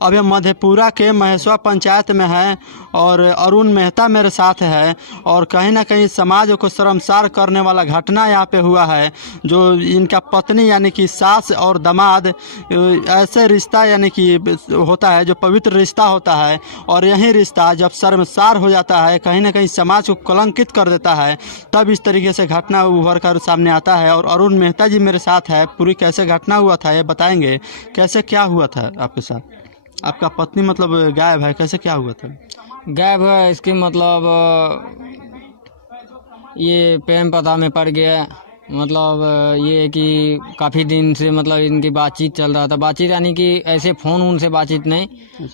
अब ये मधेपुरा के महेशवा पंचायत में है और अरुण मेहता मेरे साथ है और कहीं ना कहीं समाज को शर्मसार करने वाला घटना यहाँ पे हुआ है। जो इनका पत्नी यानी कि सास और दामाद ऐसे रिश्ता यानी कि होता है जो पवित्र रिश्ता होता है और यही रिश्ता जब शर्मसार हो जाता है कहीं ना कहीं समाज को कलंकित कर देता है, तब इस तरीके से घटना उभर कर सामने आता है। और अरुण मेहता जी मेरे साथ है, पूरी कैसे घटना हुआ था ये बताएंगे, कैसे क्या हुआ था आपके साथ। आपका पत्नी मतलब गायब है, कैसे क्या हुआ था? गायब है इसकी मतलब ये प्रेम पता में पड़ गया। मतलब ये कि काफ़ी दिन से मतलब इनकी बातचीत चल रहा था। बातचीत यानी कि ऐसे फ़ोन उन से बातचीत नहीं,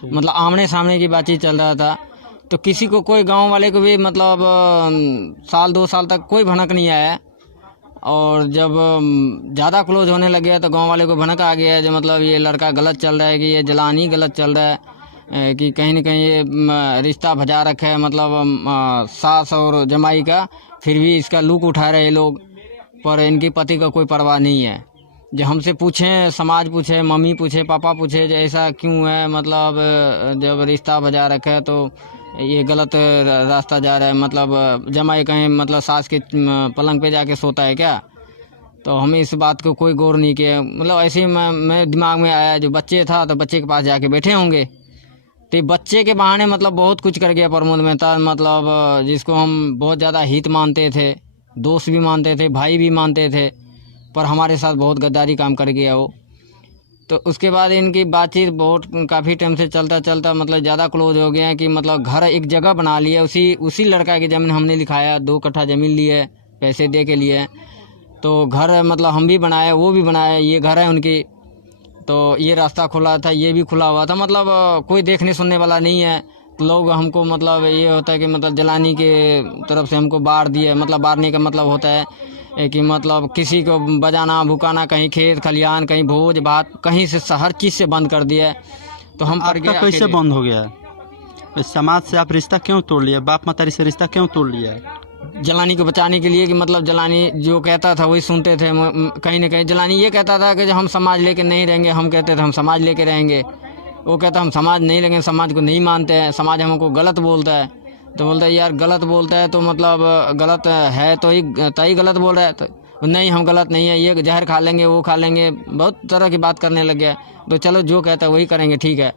मतलब आमने सामने की बातचीत चल रहा था। तो किसी को, कोई गांव वाले को भी मतलब साल 2 साल तक कोई भनक नहीं आया। और जब ज़्यादा क्लोज होने लग गया तो गांव वाले को भनक आ गया जो मतलब ये लड़का गलत चल रहा है, कि ये जलानी गलत चल रहा है, कि कहीं ना कहीं ये रिश्ता भजा रखा है मतलब सास और जमाई का। फिर भी इसका लुक उठा रहे लोग, पर इनकी पति का कोई परवाह नहीं है। जब हमसे पूछें, समाज पूछे, मम्मी पूछे, पापा पूछे, ऐसा क्यों है, मतलब जब रिश्ता भजा रखा है तो ये गलत रास्ता जा रहा है, मतलब जमाई कहीं मतलब सास के पलंग पे जाके सोता है क्या। तो हमें इस बात को कोई गौर नहीं किया। मतलब ऐसे ही मैं दिमाग में आया जो बच्चे था तो बच्चे के पास जाके बैठे होंगे, तो बच्चे के बहाने मतलब बहुत कुछ कर गया प्रमोद मेहता। मतलब जिसको हम बहुत ज़्यादा हित मानते थे, दोस्त भी मानते थे, भाई भी मानते थे, पर हमारे साथ बहुत गद्दारी काम कर गया वो। तो उसके बाद इनकी बातचीत बहुत काफ़ी टाइम से चलता चलता मतलब ज़्यादा क्लोज हो गया कि मतलब घर एक जगह बना लिया। उसी लड़का की ज़मीन हमने लिखाया, 2 कट्ठा ज़मीन लिए, पैसे दे के लिए। तो घर मतलब हम भी बनाए, वो भी बनाए, ये घर है उनकी। तो ये रास्ता खुला था, ये भी खुला हुआ था, मतलब कोई देखने सुनने वाला नहीं है। तो लोग हमको मतलब ये होता है कि मतलब जलानी के तरफ से हमको बार दिए। मतलब बारने का मतलब होता है कि मतलब किसी को बजाना भुकाना, कहीं खेत खलिहान, कहीं भोज भात, कहीं से हर चीज़ से बंद कर दिया। तो हम पर गया कैसे बंद हो गया? इस समाज से आप रिश्ता क्यों तोड़ लिया? बाप मतारी से रिश्ता क्यों तोड़ लिया? जलानी को बचाने के लिए कि मतलब जलानी जो कहता था वही सुनते थे। कहीं ना कहीं जलानी ये कहता था कि हम समाज लेके नहीं रहेंगे, हम कहते थे हम समाज लेके रहेंगे। वो कहता हम समाज नहीं लेंगे, समाज को नहीं मानते हैं, समाज हमको गलत बोलता है। तो बोलता है यार गलत बोलता है तो मतलब गलत है तो ही गलत बोल रहा है। तो नहीं, हम गलत नहीं है, ये जहर खा लेंगे, वो खा लेंगे, बहुत तरह की बात करने लग गया। तो चलो जो कहता है वही करेंगे, ठीक है।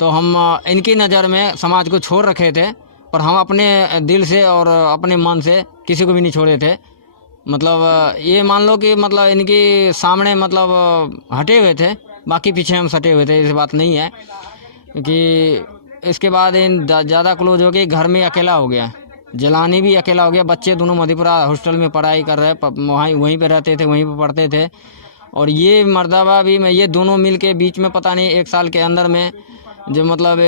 तो हम इनकी नज़र में समाज को छोड़ रखे थे, पर हम अपने दिल से और अपने मन से किसी को भी नहीं छोड़े थे। मतलब ये मान लो कि मतलब इनके सामने मतलब हटे हुए थे, बाकी पीछे हम सटे हुए थे, इस बात नहीं है। कि इसके बाद इन ज़्यादा क्लोज हो गए, घर में अकेला हो गया, जलानी भी अकेला हो गया। बच्चे दोनों मधेपुरा हॉस्टल में पढ़ाई कर रहे, वहीं पे रहते थे, वहीं पे पढ़ते थे। और ये मर्दाबा भी मैं, ये दोनों मिल के बीच में पता नहीं 1 साल के अंदर में जो मतलब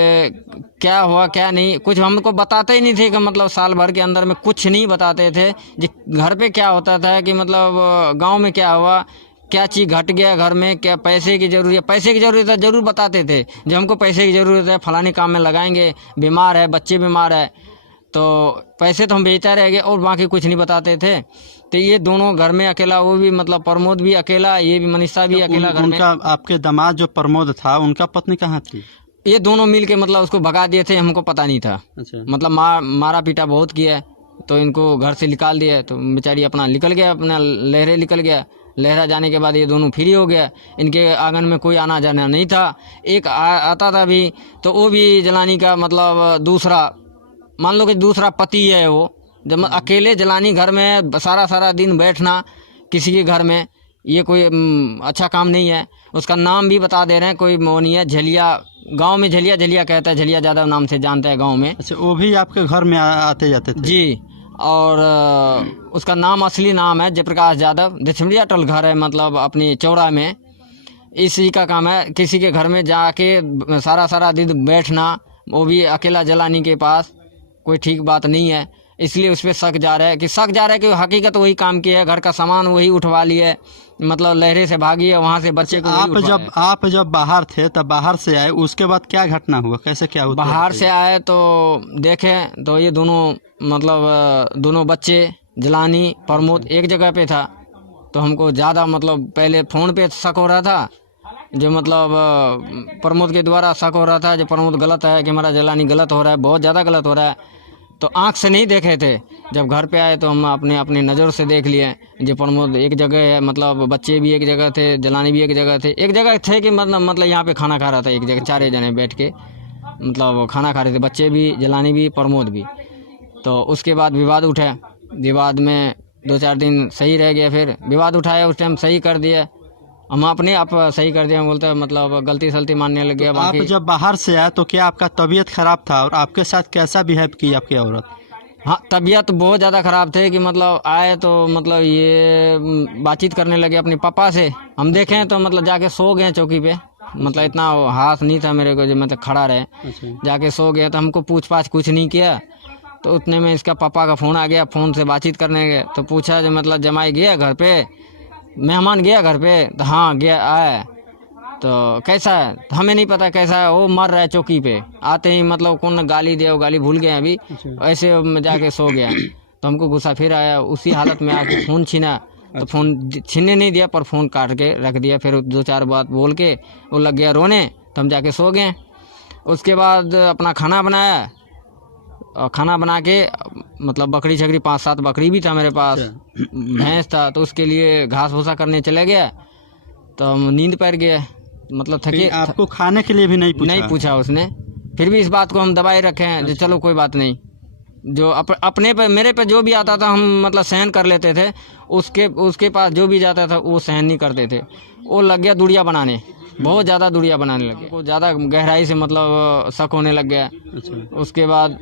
क्या हुआ क्या नहीं, कुछ हमको बताते ही नहीं थे। कि मतलब साल भर के अंदर में कुछ नहीं बताते थे जी। घर पे क्या होता था कि मतलब गांव में क्या हुआ, क्या चीज़ घट गया घर में, क्या पैसे की ज़रूरत है ज़रूर बताते थे। जब हमको पैसे की ज़रूरत है, फलाने काम में लगाएंगे, बीमार है, बच्चे बीमार है, तो पैसे तो हम भेजते रह गए और बाकी कुछ नहीं बताते थे। तो ये दोनों घर में अकेला, वो भी मतलब प्रमोद भी अकेला, ये भी मनीषा भी अकेला घर में। आपके दामाद जो प्रमोद था, उनका पत्नी कहाँ थी? ये दोनों मिल के मतलब उसको भगा दिए थे, हमको पता नहीं था। अच्छा। मतलब मारा पीटा बहुत किया, तो इनको घर से निकाल दिया। तो बेचारी अपना निकल गया, अपना लहरे निकल गया। लहरा जाने के बाद ये दोनों फ्री हो गया, इनके आंगन में कोई आना जाना नहीं था। एक आता था भी, तो वो भी जलानी का मतलब दूसरा, मान लो कि दूसरा पति है वो। जब अकेले जलानी घर में सारा दिन बैठना किसी के घर में, ये कोई अच्छा काम नहीं है। उसका नाम भी बता दे रहे हैं, कोई वो नहीं है, झलिया, गांव में झलिया कहता है, झलिया यादव नाम से जानता है गांव में। अच्छा, वो भी आपके घर में आते जाते थे? जी। और उसका नाम, असली नाम है जयप्रकाश यादव। दक्षिणिया टोल घर है, मतलब अपनी चौड़ा में। इसी का काम है किसी के घर में जाके सारा दिन बैठना, वो भी अकेला जलानी के पास। कोई ठीक बात नहीं है, इसलिए उस पर शक जा रहा है कि हकीकत वही काम की है। घर का सामान वही उठवा लिया, मतलब लहरे से भागी है, वहाँ से बच्चे को आप जब बाहर थे तब बाहर से आए, उसके बाद क्या घटना हुआ, कैसे क्या हुआ? बाहर से आए तो देखे तो ये दोनों मतलब दोनों बच्चे, जलानी प्रमोद एक जगह पे था। तो हमको ज़्यादा मतलब पहले फ़ोन पे शक हो रहा था, जो मतलब प्रमोद के द्वारा शक हो रहा था जो प्रमोद गलत है कि हमारा जलानी गलत हो रहा है, बहुत ज़्यादा गलत हो रहा है। तो आँख से नहीं देखे थे, जब घर पे आए तो हम अपने अपनी नज़र से देख लिए जो प्रमोद एक जगह है, मतलब बच्चे भी एक जगह थे, जलानी भी एक जगह थे, एक जगह थे कि मतलब यहाँ पे खाना खा रहा था एक जगह, चारे जने बैठ के मतलब खाना खा रहे थे, बच्चे भी, जलानी भी, प्रमोद भी। तो उसके बाद विवाद उठा, विवाद में 2-4 दिन सही रह गया, फिर विवाद उठाया, उस टाइम सही कर दिया, हम अपने आप सही कर दिया, बोलते मतलब गलती सलती मानने लग गया। आप बाकी जब बाहर से आए तो क्या आपका तबीयत खराब था और आपके साथ कैसा बिहेव की आपकी औरत? हाँ, तबीयत बहुत ज़्यादा ख़राब थे कि मतलब आए तो मतलब ये बातचीत करने लगे अपने पापा से, हम देखें तो मतलब जाके सो गए चौकी पे, मतलब इतना हाथ नहीं था मेरे को जो मतलब खड़ा रहे, जाके सो गया। तो हमको पूछ पाछ कुछ नहीं किया। तो उतने में इसका पापा का फ़ोन आ गया, फ़ोन से बातचीत करने गए तो पूछा जो मतलब जमाई गया घर पे, मेहमान गया घर पे? तो हाँ गया, आया। तो कैसा है? तो हमें नहीं पता कैसा है, वो मर रहा है चौकी पे। आते ही मतलब कौन गाली दिया, वो गाली भूल गए अभी, ऐसे जाके सो गया। तो हमको गुस्सा फिर आया, उसी हालत में आके फ़ोन छीना। तो फ़ोन छीनने नहीं दिया पर फ़ोन काट के रख दिया, फिर 2-4 बात बोल के वो लग गया रोने, तो हम जाके सो गए। उसके बाद अपना खाना बनाया, और खाना बना के मतलब बकरी छकरी 5-7 बकरी भी था मेरे पास, भैंस था, तो उसके लिए घास भूसा करने चले गया। तो हम नींद पड़ गया, मतलब थके। आपको खाने के लिए भी नहीं पूछा उसने, फिर भी इस बात को हम दबाए रखे हैं जो चलो कोई बात नहीं, जो अपने पे मेरे पे जो भी आता था हम मतलब सहन कर लेते थे, उसके पास जो भी जाता था वो सहन नहीं करते थे। वो लग गया दूरिया बनाने, बहुत ज़्यादा दूरिया बनाने लग गया, वो ज़्यादा गहराई से मतलब शक होने लग गया। उसके बाद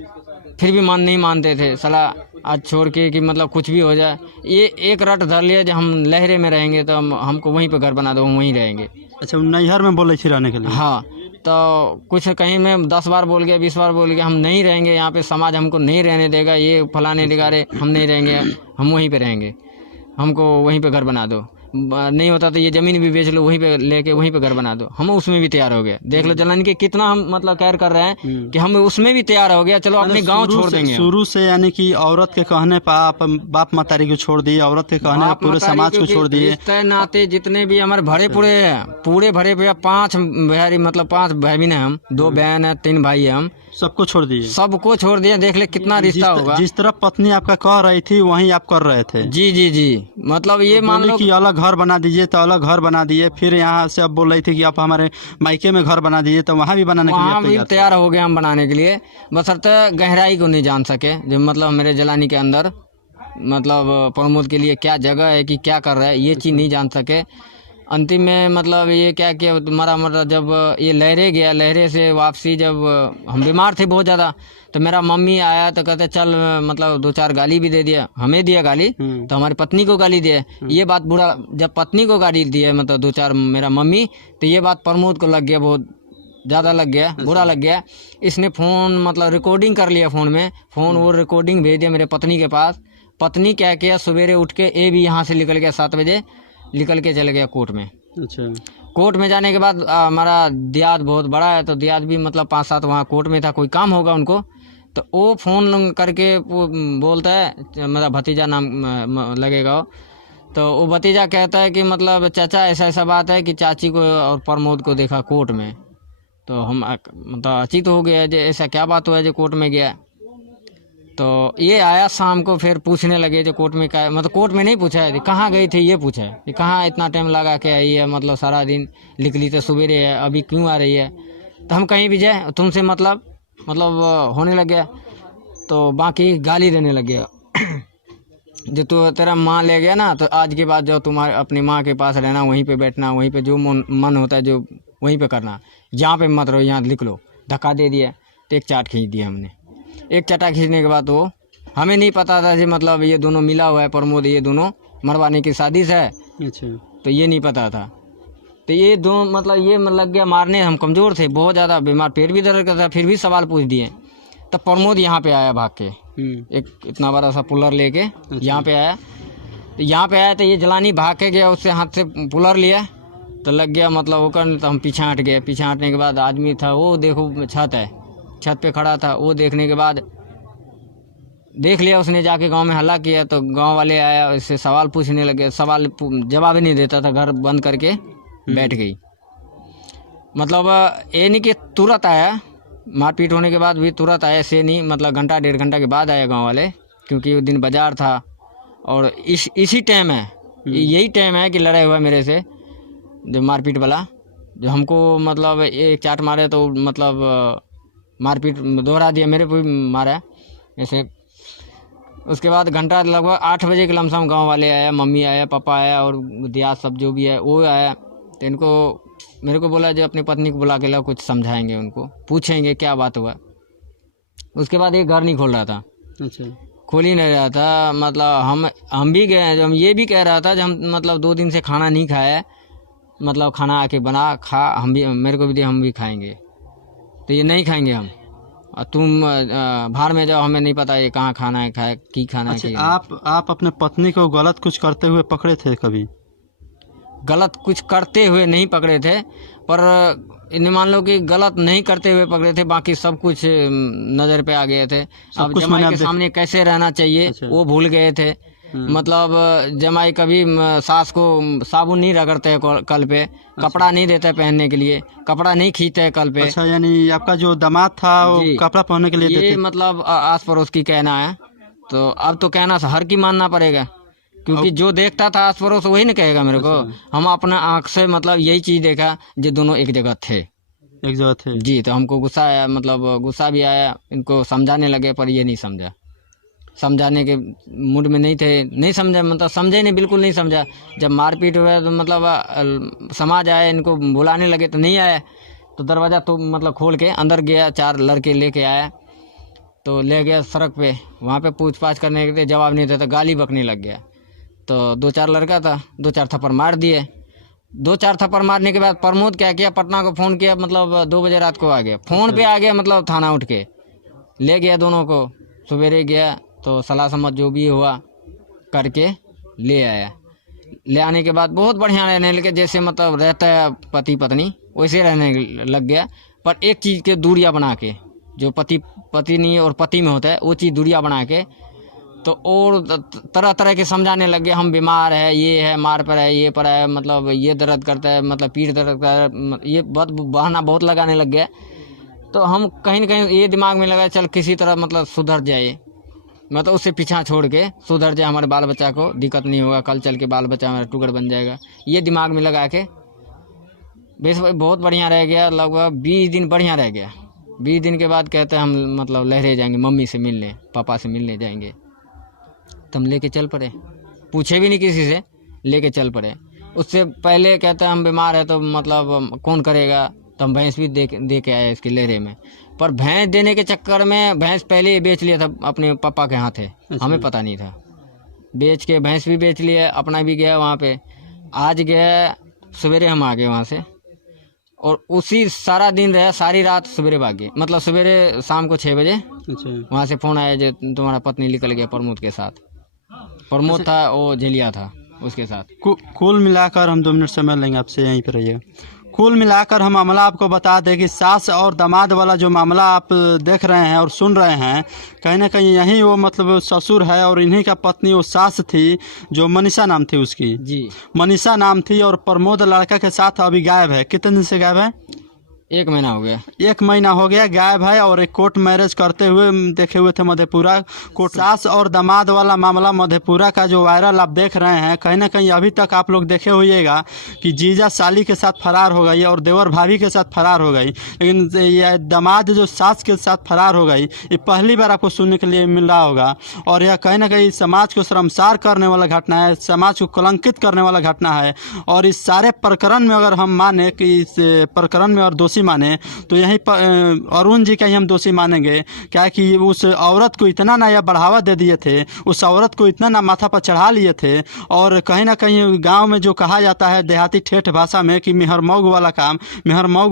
फिर भी नहीं मानते थे, सलाह आज छोड़ के कि मतलब कुछ भी हो जाए, ये एक रट धर लिया जब हम लहरे में रहेंगे तो हमको वहीं पे घर बना दो, हम वहीं रहेंगे। अच्छा, नैहर में बोले थे रहने के लिए? हाँ, तो कुछ कहीं में 10 बार बोल गया, 20 बार बोल गया, हम नहीं रहेंगे यहाँ पे, समाज हमको नहीं रहने देगा, ये फलाने डिगारे, हम नहीं रहेंगे, हम वहीं पे रहेंगे, हमको वहीं पे घर बना दो, नहीं होता तो ये ज़मीन भी बेच लो, वहीं पे लेके वहीं पे घर बना दो। हम उसमें भी तैयार हो गए, देख लो जलानी के कितना हम मतलब कहर कर रहे हैं कि हम उसमें भी तैयार हो गया, चलो अपने गांव छोड़ देंगे। शुरू से यानी कि औरत के कहने पर आप बाप मतारी को छोड़ दिए, औरत के कहने पर पूरे समाज को छोड़ दिए। रिश्ते नाते जितने भी हमारे भरे पूरे भरे 5 भाई, मतलब 5 भाई बहन है, हम 2 बहन है, 3 भाई है, हम सबको छोड़ दिए? सबको छोड़ दिया, देख ले कितना रिश्ता होगा। जिस तरह पत्नी आपका कह रही थी वहीं आप कर रहे थे? जी जी जी, मतलब ये मान लो कि अलग घर बना दीजिए, तो अलग घर बना दिए, फिर यहाँ से अब बोल रही थी कि आप हमारे मायके में घर बना दीजिए, तो वहाँ भी बनाने के लिए वहाँ भी तैयार हो गए हम बनाने के लिए, बशर्ते गहराई को नहीं जान सके, जो मतलब मेरे जलानी के अंदर मतलब प्रमोद के लिए क्या जगह है कि क्या कर रहा है, ये चीज़ नहीं जान सके। अंतिम में मतलब ये क्या किया, तुम्हारा मतलब जब ये लहरे गया, लहरे से वापसी जब हम बीमार थे बहुत ज़्यादा, तो मेरा मम्मी आया तो कहते चल, मतलब 2-4 गाली भी दे दिया, हमें दिया गाली, तो हमारी पत्नी को गाली दिया। ये बात बुरा, जब पत्नी को गाली दिया मतलब 2-4 मेरा मम्मी, तो ये बात प्रमोद को लग गया, बहुत ज़्यादा लग गया, बुरा लग गया। इसने फ़ोन मतलब रिकॉर्डिंग कर लिया फ़ोन में, वो रिकॉर्डिंग भेज दिया मेरे पत्नी के पास। पत्नी क्या किया, सवेरे उठ के ये भी यहाँ से निकल गया, 7 बजे निकल के चले गया कोर्ट में। अच्छा, कोर्ट में जाने के बाद हमारा दियाद बहुत बड़ा है, तो दियाद भी मतलब 5-7 वहाँ कोर्ट में था, कोई काम होगा उनको, तो वो फ़ोन करके वो बोलता है, मतलब भतीजा नाम लगेगा, तो वो भतीजा कहता है कि मतलब चाचा ऐसा ऐसा बात है कि चाची को और प्रमोद को देखा कोर्ट में। तो हम मतलब अचित हो गया, जो ऐसा क्या बात हुआ है जो कोर्ट में गया। तो ये आया शाम को, फिर पूछने लगे जो कोर्ट में क्या, मतलब कोर्ट में नहीं पूछा है कहाँ गई थी, ये पूछा है कि कहाँ इतना टाइम लगा के आई है, मतलब सारा दिन निकली तो सवेरे है, अभी क्यों आ रही है। तो हम कहीं भी जाए तुमसे मतलब होने लग गया, तो बाकी गाली देने लग गया जो तो तेरा माँ ले गया ना, तो आज के बाद जो तुम्हारे अपनी माँ के पास रहना, वहीं पे बैठना, वहीं पे जो मन होता है जो वहीं पे करना, यहाँ पे मत रहो, यहाँ लिख लो। धक्का दे दिया, तो एक चाट खींच दिया हमने। एक चटा खींचने के बाद वो हमें नहीं पता था कि मतलब ये दोनों मिला हुआ है, प्रमोद ये दोनों मरवाने की साजिश है। अच्छा, तो ये नहीं पता था, तो ये दोनों मतलब ये लग गया मारने। हम कमज़ोर थे, बहुत ज़्यादा बीमार, पेट भी दर्द करता था, फिर भी सवाल पूछ दिए। तब प्रमोद यहाँ पे आया भाग के, एक इतना बड़ा सा पुलर लेके यहाँ पे आया। तो यहाँ पे आया तो ये जलानी भाग के गया, उससे हाथ से पुलर लिया तो लग गया मतलब वो कर, तो हम पीछे हट गए। पीछे हटने के बाद आदमी था, वो देखो छत है, छत पे खड़ा था, वो देखने के बाद देख लिया उसने, जाके गांव में हल्ला किया। तो गांव वाले आया, इससे सवाल पूछने लगे, सवाल जवाब ही नहीं देता था, घर बंद करके बैठ गई। मतलब ये नहीं कि तुरंत आया, मारपीट होने के बाद भी तुरंत आया, ऐसे नहीं, मतलब घंटा 1.5 घंटा के बाद आया गांव वाले, क्योंकि उस दिन बाजार था। और इसी टाइम है, यही टाइम है कि लड़ाई हुआ मेरे से, जो मारपीट वाला, जो हमको मतलब एक चाट मारे तो मतलब मारपीट दोहरा दिया, मेरे को भी मारा ऐसे। उसके बाद घंटा लगभग 8 बजे के लमसम गांव वाले आया, मम्मी आया, पापा आया और दियाद सब जो भी है वो आया। तो इनको मेरे को बोला जो अपनी पत्नी को बुला के लाओ, कुछ समझाएंगे, उनको पूछेंगे क्या बात हुआ। उसके बाद ये घर नहीं खोल रहा था, अच्छा, खोल ही नहीं रहा था। मतलब हम भी गए, हम ये भी कह रहा था जब हम मतलब 2 दिन से खाना नहीं खाया, मतलब खाना आके बना खा, हम भी, मेरे को भी दे, हम भी खाएंगे। तो ये नहीं खाएंगे हम, और तुम बाहर में जाओ, हमें नहीं पता ये कहाँ खाना है, खाए की खाना है। अच्छा, आप अपने पत्नी को गलत कुछ करते हुए पकड़े थे कभी? गलत कुछ करते हुए नहीं पकड़े थे, पर इन्हें मान लो कि गलत नहीं करते हुए पकड़े थे, बाकी सब कुछ नज़र पे आ गए थे। अब जमाई के सामने कैसे रहना चाहिए वो भूल गए थे। मतलब जमाई कभी सास को साबुन नहीं रगड़ते कल पे, कपड़ा नहीं देते पहनने के लिए, कपड़ा नहीं खींचते कल पे। अच्छा, यानी आपका जो दामाद था वो कपड़ा पहनने के लिए ये देते? मतलब आस पड़ोस की कहना है, तो अब तो कहना हर की मानना पड़ेगा, क्योंकि जो देखता था आस पड़ोस वही ना कहेगा मेरे को। हम अपना आँख से मतलब यही चीज़ देखा, जो दोनों एक जगह थे जी। तो हमको गुस्सा आया, मतलब गुस्सा भी आया, इनको समझाने लगे पर ये नहीं समझा, समझाने के मूड में नहीं थे, नहीं समझा, मतलब समझे नहीं, बिल्कुल नहीं समझा। जब मारपीट हुआ तो मतलब समाज आए, इनको बुलाने लगे तो नहीं आया। तो दरवाज़ा तो मतलब खोल के अंदर गया, 4 लड़के लेके आया, तो ले गया सड़क पे, वहाँ पे पूछताछ करने के लिए जवाब नहीं देता, गाली बकने लग गया। तो 2-4 लड़का था, 2-4 थप्पड़ मार दिए। 2-4 थप्पड़ मारने के बाद प्रमोद क्या किया, पटना को फ़ोन किया, मतलब 2 बजे रात को आ गया, फ़ोन पे आ गया, मतलब थाना उठ के ले गया दोनों को। सवेरे गया तो सलाह समझ जो भी हुआ करके ले आया। ले आने के बाद बहुत बढ़िया रहने लगे, जैसे मतलब रहता है पति पत्नी वैसे रहने लग गया। पर एक चीज़ के दूरियां बना के, जो पति पत्नी और पति में होता है वो चीज़ दूरियां बना के, तो और तरह तरह के समझाने लग गए, हम बीमार है, ये है, मार पर है, ये पर है, मतलब ये दर्द करता है, मतलब पीठ दर्द करता है, ये बहुत बहाना बहुत लगाने लग गया। तो हम कहीं ना कहीं ये दिमाग में लगा चल किसी तरह मतलब सुधर जाए, मतलब उससे पीछा छोड़ के सुधर जाए, हमारे बाल बच्चा को दिक्कत नहीं होगा, कल चल के बाल बच्चा हमारा टुकड़ बन जाएगा, ये दिमाग में लगा के बेस बहुत बढ़िया रह गया। लगभग 20 दिन बढ़िया रह गया। 20 दिन के बाद कहते हैं हम मतलब लहरे जाएंगे, मम्मी से मिलने, पापा से मिलने जाएंगे। तो हम लेके चल पड़े, पूछे भी नहीं किसी से, लेके चल पड़े। उससे पहले कहते हैं हम बीमार है तो मतलब कौन करेगा, तो हम भैंस भी दे के आए इसके लहरे में। पर भैंस देने के चक्कर में भैंस पहले ही बेच लिया था, अपने पापा के हाथ है, हमें पता नहीं था। बेच के भैंस भी बेच लिया, अपना भी गया वहाँ पे। आज गया सवेरे हम आ गए वहाँ से, और उसी सारा दिन रहा, सारी रात सवेरे भाग गए, मतलब सवेरे शाम को 6 बजे वहाँ से फ़ोन आया जो तुम्हारा पत्नी निकल गया प्रमोद के साथ। प्रमोद था वो झेलिया था उसके साथ। कुल मिलाकर हम 2 मिनट समय लेंगे आपसे, यहीं पर रहिए। कुल मिलाकर हम मामला आपको बता दें कि सास और दामाद वाला जो मामला आप देख रहे हैं और सुन रहे हैं, कहीं ना कहीं यही वो मतलब ससुर है और इन्हीं का पत्नी वो सास थी, जो मनीषा नाम थी उसकी जी, मनीषा नाम थी। और प्रमोद लड़का के साथ अभी गायब है। कितने दिन से गायब है? 1 महीना हो गया। 1 महीना हो गया गायब है। और एक कोर्ट मैरिज करते हुए देखे हुए थे मधेपुरा कोर्ट। सास और दामाद वाला मामला मधेपुरा का जो वायरल आप देख रहे हैं, कहीं ना कहीं अभी तक आप लोग देखे होइएगा कि जीजा साली के साथ फरार हो गई और देवर भाभी के साथ फरार हो गई, लेकिन ये दामाद जो सास के साथ फरार हो गई, ये पहली बार आपको सुनने के लिए मिल रहा होगा। और यह कहीं ना कहीं समाज को शर्मसार करने वाला घटना है, समाज को कलंकित करने वाला घटना है। और इस सारे प्रकरण में अगर हम माने कि इस प्रकरण में और दोषी माने, तो यहीं पर अरुण जी का ही हम दोषी मानेंगे। क्या कि उस औरत को इतना ना बढ़ावा दे दिए थे, उस औरत को इतना ना माथा पर चढ़ा लिए थे। और कहीं ना कहीं गांव में जो कहा जाता है देहाती ठेठ भाषा में कि मेहर मौग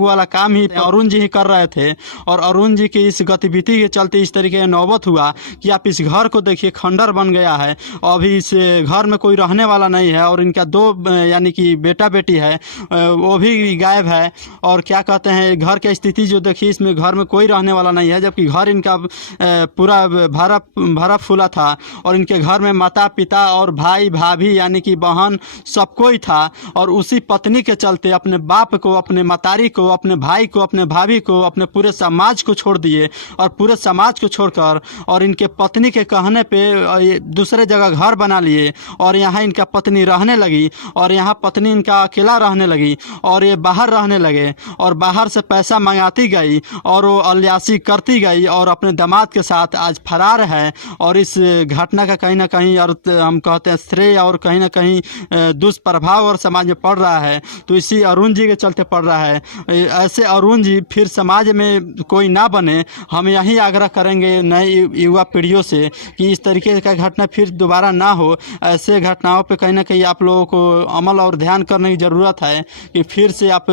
वाला काम ही अरुण जी ही कर रहे थे। और अरुण जी की इस गतिविधि के चलते इस तरीके का नौबत हुआ कि आप इस घर को देखिए, खंडर बन गया है। अभी इस घर में कोई रहने वाला नहीं है। और इनका 2 यानी कि बेटा बेटी है, वो भी गायब है। और क्या कहते हैं घर की स्थिति जो देखिए, इसमें घर में कोई रहने वाला नहीं है, जबकि घर इनका पूरा भरा फूला था और इनके घर में माता पिता और भाई भाभी यानी कि बहन सब कोई था। और उसी पत्नी के चलते अपने बाप को, अपने मतारी को, अपने भाई को, अपने भाभी को, अपने पूरे समाज को छोड़ दिए और पूरे समाज को छोड़कर और इनके पत्नी के कहने पे दूसरे जगह घर बना लिए और यहाँ इनका पत्नी रहने लगी और यहाँ पत्नी इनका अकेला रहने लगी और ये बाहर रहने लगे और बाहर से पैसा मंगाती गई और वो अलियासी करती गई और अपने दामाद के साथ आज फरार है। और इस घटना का कहीं ना कहीं और हम कहते हैं श्रेय और कहीं ना कहीं दुष्प्रभाव और समाज में पड़ रहा है, तो इसी अरुण जी के चलते पड़ रहा है। ऐसे अरुण जी फिर समाज में कोई ना बने, हम यही आग्रह करेंगे नए युवा पीढ़ियों से कि इस तरीके का घटना फिर दोबारा ना हो। ऐसे घटनाओं पे कहीं ना कहीं आप लोगों को अमल और ध्यान करने की ज़रूरत है कि फिर से आप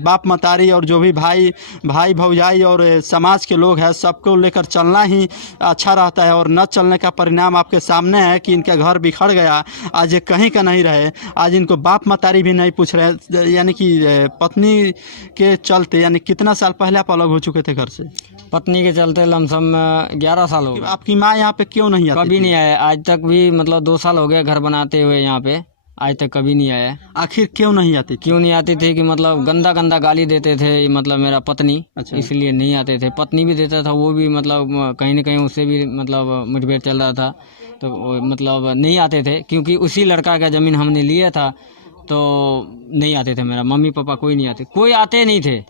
बाप मतारी और जो भी भाई भौजाई और समाज के लोग हैं सबको लेकर चलना ही अच्छा रहता है। और न चलने का परिणाम आपके सामने है कि इनका घर बिखर गया, आज ये कहीं का नहीं रहे, आज इनको बाप मतारी भी नहीं पूछ रहे। यानी कि पत्नी के चलते, यानी कितना साल पहले आप अलग हो चुके थे घर से? पत्नी के चलते लमसम 11 साल हो गए। आपकी माँ यहाँ पे क्यों नहीं आती? कभी नहीं आया आज तक भी, मतलब 2 साल हो गए घर बनाते हुए यहाँ पे, आज तक कभी नहीं आया। आखिर क्यों नहीं आती? क्यों नहीं आती थी कि मतलब गंदा गाली देते थे, मतलब मेरा पत्नी। अच्छा। इसलिए नहीं आते थे। पत्नी भी देता था, वो भी मतलब कहीं ना कहीं उससे भी मतलब मुठभेड़ चल रहा था, तो मतलब नहीं आते थे क्योंकि उसी लड़का का ज़मीन हमने लिया था, तो नहीं आते थे। मेरा मम्मी पापा कोई नहीं आते, कोई आते नहीं थे।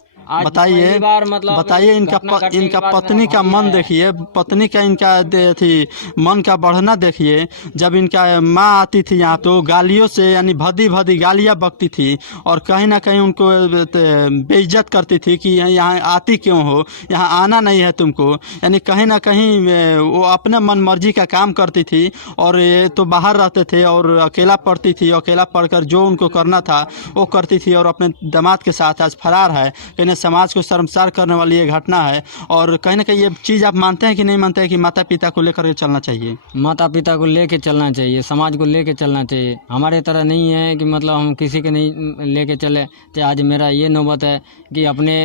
बताइए इनका पत्नी का मन देखिए, पत्नी का इनका थी मन का बढ़ना देखिए। जब इनका माँ आती थी यहाँ तो गालियों से, यानी भदी गालियाँ बकती थी और कहीं ना कहीं उनको बेइज्जत करती थी कि यहाँ आती क्यों हो, यहाँ आना नहीं है तुमको। यानी कहीं ना कहीं वो अपने मन मर्जी का काम करती थी और ये तो बाहर रहते थे और अकेला पढ़ती थी। अकेला पढ़कर जो उनको करना था वो करती थी और अपने दामाद के साथ आज फरार है। कहीं समाज को शर्मसार करने वाली ये घटना है। और कहीं ना कहीं ये चीज़ आप मानते हैं कि नहीं मानते हैं कि माता पिता को लेकर चलना चाहिए? माता पिता को लेके चलना चाहिए, समाज को लेके चलना चाहिए। हमारे तरह नहीं है कि मतलब हम किसी के नहीं लेके चले। तो आज मेरा ये नौबत है कि अपने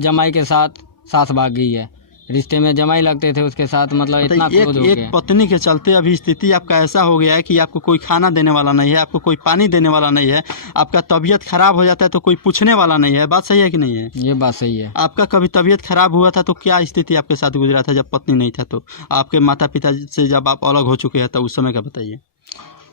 जमाई के साथ भाग गई है। रिश्ते में जमाई लगते थे उसके साथ, मतलब इतना क्रोध हो गया। एक पत्नी के चलते अभी स्थिति आपका ऐसा हो गया है कि आपको कोई खाना देने वाला नहीं है, आपको कोई पानी देने वाला नहीं है, आपका तबीयत खराब हो जाता है तो कोई पूछने वाला नहीं है। बात सही है कि नहीं है? ये बात सही है। आपका कभी तबीयत खराब हुआ था तो क्या स्थिति आपके साथ गुजरा था जब पत्नी नहीं था? तो आपके माता पिता से जब आप अलग हो चुके हैं तो उस समय का बताइए।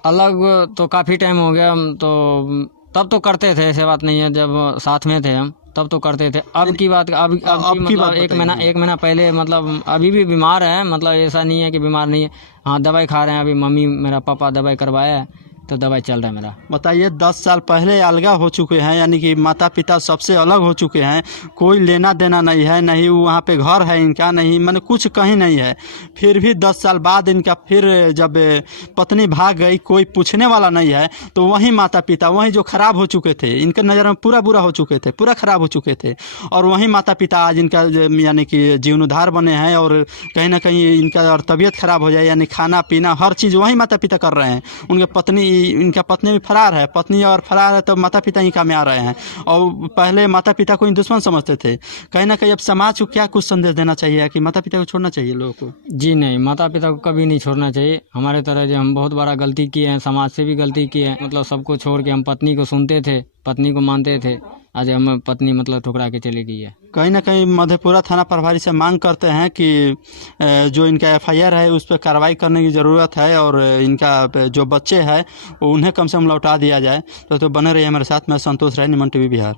अलग तो काफ़ी टाइम हो गया, हम तो तब तो करते थे, ऐसे बात नहीं है। जब साथ में थे हम तब तो करते थे। अब की बात मतलब एक महीना पहले, मतलब अभी भी बीमार है, मतलब ऐसा नहीं है कि बीमार नहीं है। हाँ, दवाई खा रहे हैं अभी। मम्मी मेरा पापा दवाई करवाया है तो दवाई चल रहा है मेरा। बताइए 10 साल पहले अलगा हो चुके हैं, यानी कि माता पिता सबसे अलग हो चुके हैं, कोई लेना देना नहीं है, नहीं वहाँ पे घर है इनका, नहीं मैंने कुछ कहीं नहीं है। फिर भी 10 साल बाद इनका फिर जब पत्नी भाग गई, कोई पूछने वाला नहीं है, तो वहीं माता पिता, वहीं जो खराब हो चुके थे, इनके नज़र में पूरा बुरा हो चुके थे, पूरा खराब हो चुके थे, और वहीं माता पिता आज इनका यानी कि जीवनोद्धार बने हैं। और कहीं ना कहीं इनका और तबीयत खराब हो जाए, यानी खाना पीना हर चीज़ वहीं माता पिता कर रहे हैं। उनके पत्नी, इनका पत्नी भी फरार है, पत्नी और फरार है तो माता पिता ही काम में आ रहे हैं। और पहले माता पिता को इन दुश्मन समझते थे। कहीं ना कहीं अब समाज को क्या कुछ संदेश देना चाहिए कि माता पिता को छोड़ना चाहिए लोगों को? जी नहीं, माता पिता को कभी नहीं छोड़ना चाहिए। हमारे तरह जो हम बहुत बड़ा गलती किए हैं, समाज से भी गलती की है, मतलब सबको छोड़ के हम पत्नी को सुनते थे, पत्नी को मानते थे। आज हम पत्नी मतलब ठुकरा के चली गई है। कहीं ना कहीं मधेपुरा थाना प्रभारी से मांग करते हैं कि जो इनका FIR है उस पर कार्रवाई करने की ज़रूरत है और इनका जो बच्चे हैं उन्हें कम से कम लौटा दिया जाए। तो बने रहिए हमारे साथ। मैं संतोष राय, निमन TV बिहार।